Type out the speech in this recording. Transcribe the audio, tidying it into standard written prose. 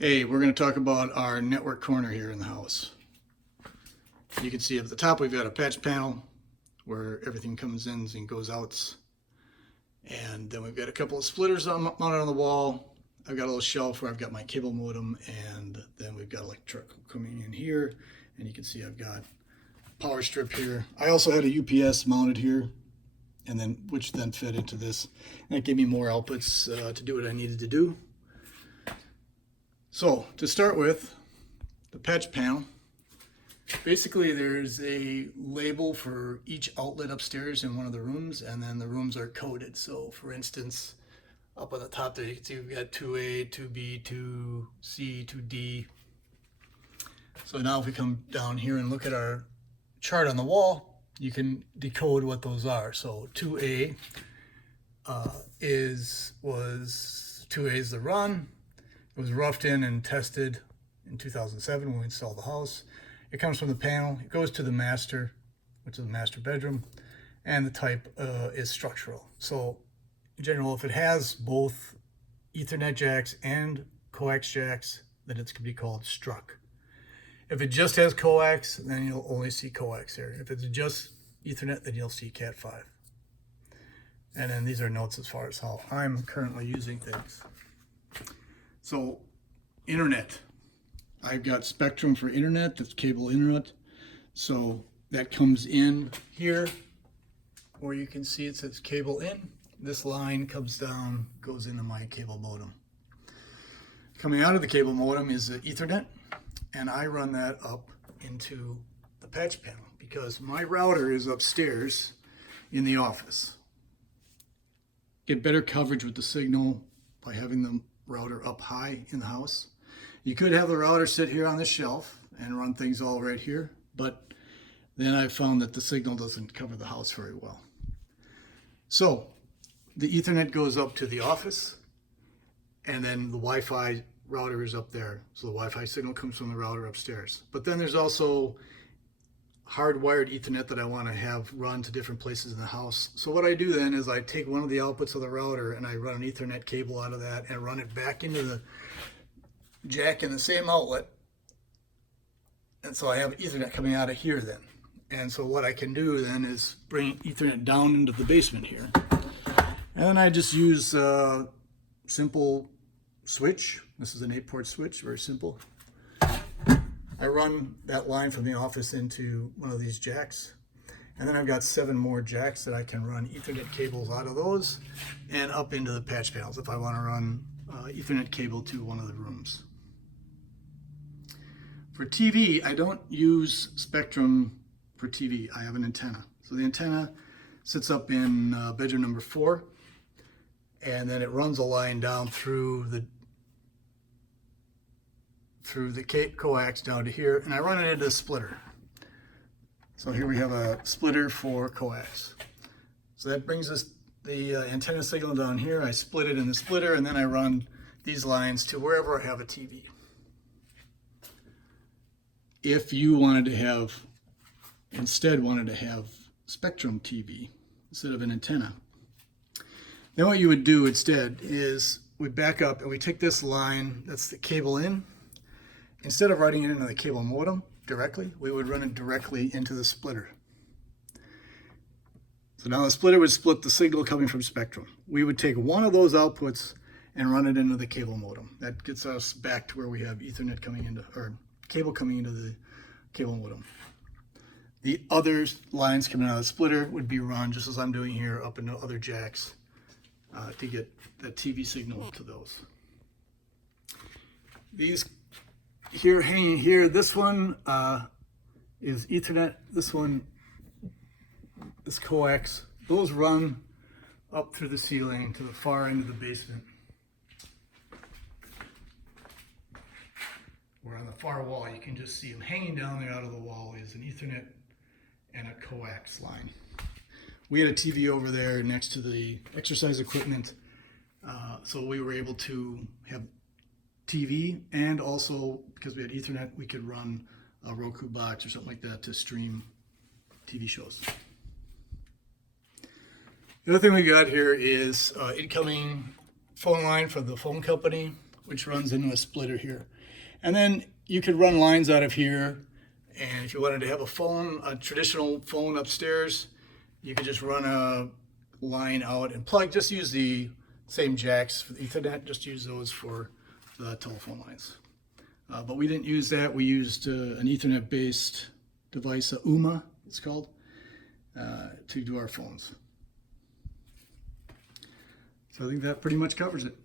Hey, we're going to talk about our network corner here in the house. You can see at the top we've got a patch panel where everything comes in and goes out. And then we've got a couple of splitters mounted on the wall. I've got a little shelf where I've got my cable modem, and then we've got electrical coming in here. And you can see I've got a power strip here. I also had a UPS mounted here, and then which then fed into this. And that gave me more outputs to do what I needed to do. So to start with, the patch panel, basically there's a label for each outlet upstairs in one of the rooms, and then the rooms are coded. So for instance, up on the top there you can see we've got 2A, 2B, 2C, 2D. So now if we come down here and look at our chart on the wall, you can decode what those are. So 2A was 2A is the run. It was roughed in and tested in 2007 when we installed the house. It comes from the panel. It goes to the master, which is the master bedroom, and the type is structural. So in general, if it has both Ethernet jacks and coax jacks, then it's going to be called struck. If it just has coax, then you'll only see coax here. If it's just Ethernet, then you'll see Cat5. And then these are notes as far as how I'm currently using things. So, internet. I've got Spectrum for internet, that's cable internet. So that comes in here, where you can see it says cable in. This line comes down, goes into my cable modem. Coming out of the cable modem is the Ethernet, and I run that up into the patch panel because my router is upstairs in the office. Get better coverage with the signal by having the router up high in the house. You could have the router sit here on the shelf and run things all right here, but then I found that the signal doesn't cover the house very well. So the Ethernet goes up to the office, and then the Wi-Fi router is up there. So the Wi-Fi signal comes from the router upstairs. But then there's also hardwired Ethernet that I want to have run to different places in the house. So what I do then is I take one of the outputs of the router and I run an Ethernet cable out of that and run it back into the jack in the same outlet. And so I have Ethernet coming out of here then. And so what I can do then is bring Ethernet down into the basement here. And then I just use a simple switch. This is an 8-port switch, very simple. I run that line from the office into one of these jacks, and then I've got 7 more jacks that I can run Ethernet cables out of those and up into the patch panels if I want to run Ethernet cable to one of the rooms. For TV, I don't use Spectrum for TV. I have an antenna. So the antenna sits up in bedroom number 4, and then it runs a line down through the coax down to here, and I run it into a splitter. So here we have a splitter for coax. So that brings us the antenna signal down here. I split it in the splitter, and then I run these lines to wherever I have a TV. If you instead wanted to have Spectrum TV instead of an antenna, then what you would do instead is we back up and we take this line, that's the cable in. Instead of running it into the cable modem directly, we would run it directly into the splitter. So now the splitter would split the signal coming from Spectrum. We would take one of those outputs and run it into the cable modem. That gets us back to where we have Ethernet coming into, or cable coming into the cable modem. The other lines coming out of the splitter would be run, just as I'm doing here, up into other jacks to get that TV signal up to those. These here hanging here, this one is Ethernet, this one is coax. Those run up through the ceiling to the far end of the basement, where on the far wall you can just see them hanging down there out of the wall is an Ethernet and a coax line. We had a TV over there next to the exercise equipment, so we were able to have TV, and also because we had Ethernet, we could run a Roku box or something like that to stream TV shows. The other thing we got here is incoming phone line for the phone company. which runs into a splitter here. And then you could run lines out of here. And if you wanted to have a phone, a traditional phone upstairs, you could just run a line out and plug, just use the same jacks for the Ethernet, just use those for the telephone lines. But we didn't use that. We used an Ethernet-based device, a UMA, it's called, to do our phones. So I think that pretty much covers it.